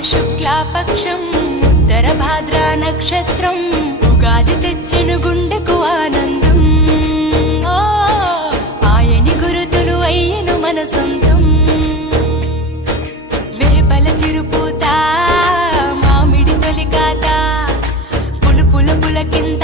శుక్లాపక్షం ఉత్తర భాద్ర నక్షత్రం ఉగాది తెచ్చెను గుండెకు ఆనందం. ఆయని గురుతులు అయ్యను మన సొంతం. వేపల చిరుపూత మామిడి తొలికాత పులుపుల పుల కింద